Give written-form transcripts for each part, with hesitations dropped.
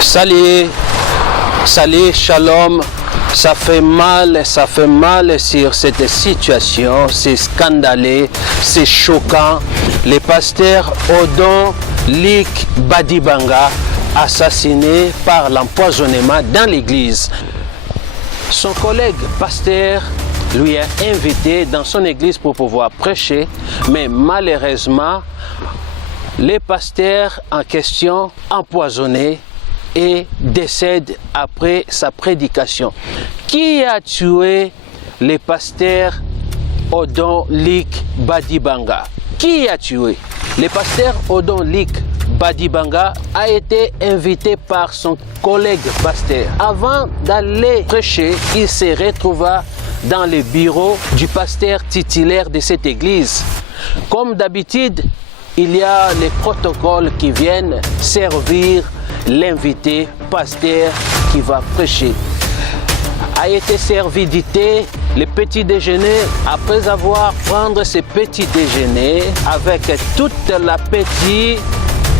Salut, shalom. Ça fait mal sur cette situation, c'est scandaleux, c'est choquant. Le pasteur Odon Lik Badibanga, assassiné par l'empoisonnement dans l'église. Son collègue pasteur lui a invité dans son église pour pouvoir prêcher, mais malheureusement, le pasteur en question empoisonné et décède après sa prédication. Qui a tué le pasteur Odon Lik Badibanga? Qui a tué? Le pasteur Odon Lik Badibanga a été invité par son collègue pasteur. Avant d'aller prêcher, il se retrouva dans le bureau du pasteur titulaire de cette église. Comme d'habitude, il y a les protocoles qui viennent servir l'invité pasteur qui va prêcher. A été servi du thé, le petit déjeuner. Après avoir pris ce petit déjeuner avec toute l'appétit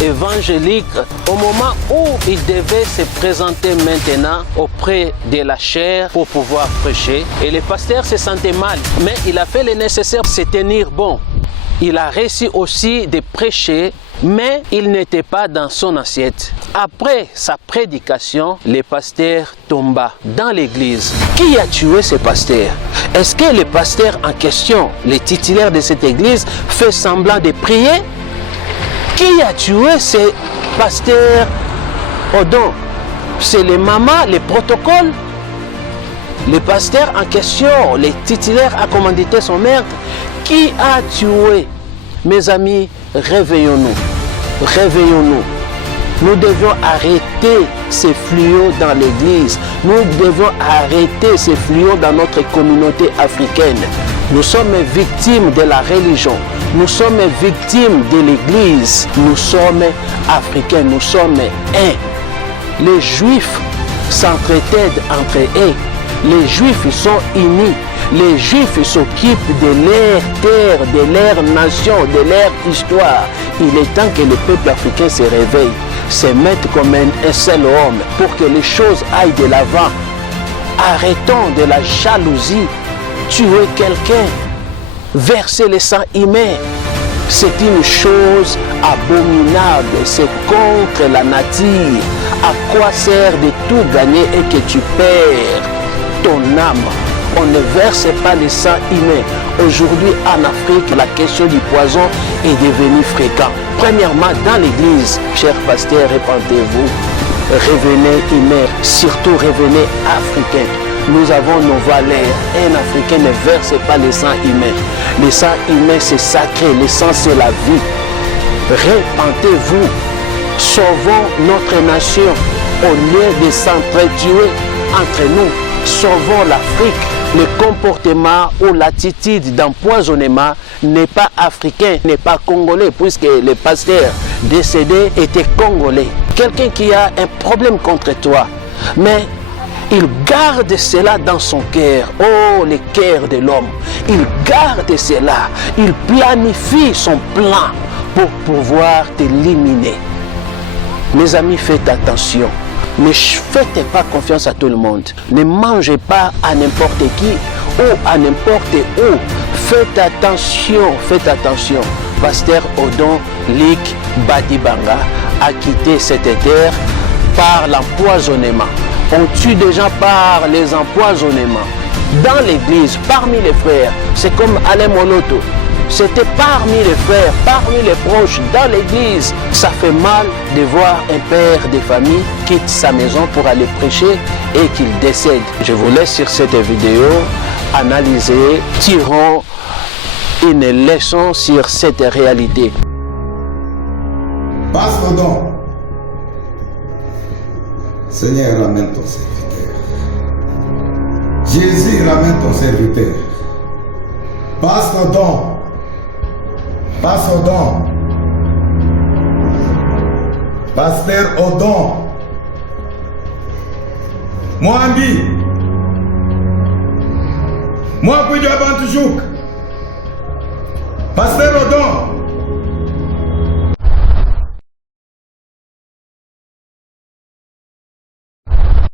évangélique, au moment où il devait se présenter maintenant auprès de la chair pour pouvoir prêcher, et le pasteur se sentait mal, mais il a fait le nécessaire pour se tenir bon. Il a réussi aussi de prêcher, mais il n'était pas dans son assiette. Après sa prédication, le pasteur tomba dans l'église. Qui a tué ce pasteur? Est-ce que le pasteur en question, le titulaire de cette église, fait semblant de prier? Qui a tué ce pasteur Odon? C'est les mamans, les protocoles? Le pasteur en question, le titulaire a commandité son meurtre. Qui a tué? Mes amis, réveillons-nous. Réveillons-nous. Nous devons arrêter ces fléaux dans l'église. Nous devons arrêter ces fléaux dans notre communauté africaine. Nous sommes victimes de la religion. Nous sommes victimes de l'église. Nous sommes africains. Nous sommes un. Les Juifs s'entraident entre eux. Les Juifs sont unis. Les Juifs s'occupent de leur terre, de leur nation, de leur histoire. Il est temps que le peuple africain se réveille, se mette comme un seul homme pour que les choses aillent de l'avant. Arrêtons de la jalousie, tuer quelqu'un, verser le sang humain. C'est une chose abominable, c'est contre la nature. À quoi sert de tout gagner et que tu perds ton âme? On ne verse pas le sang humain. Aujourd'hui en Afrique, la question du poison est devenue fréquente. Premièrement, dans l'église, chers pasteurs, répentez-vous, revenez humains, surtout revenez africains. Nous avons nos valeurs. Un Africain ne verse pas le sang humain. Le sang humain, c'est sacré. Le sang, c'est la vie. Répentez-vous. Sauvons notre nation au lieu de s'entretuer entre nous. Sauvons l'Afrique. Le comportement ou l'attitude d'empoisonnement n'est pas africain, n'est pas congolais, puisque le pasteur décédé était congolais. Quelqu'un qui a un problème contre toi, mais il garde cela dans son cœur. Oh, le cœur de l'homme. Il garde cela. Il planifie son plan pour pouvoir t'éliminer. Mes amis, faites attention. Ne faites pas confiance à tout le monde. Ne mangez pas à n'importe qui ou à n'importe où. Faites attention, faites attention. Pasteur Odon Lik Badibanga a quitté cette terre par l'empoisonnement. On tue des gens par les empoisonnements. Dans l'église, parmi les frères, c'est comme Alain Moloto. C'était parmi les frères, parmi les proches, dans l'église. Ça fait mal de voir un père de famille quitte sa maison pour aller prêcher et qu'il décède. Je vous laisse sur cette vidéo analyser, tirons une leçon sur cette réalité. Pasteur Odon, Seigneur, ramène ton serviteur. Jésus, ramène ton serviteur. Pasteur Odon, Pasteur Odon, Pasteur Odon, Mwambi, Mwakuja Bantu Chouk.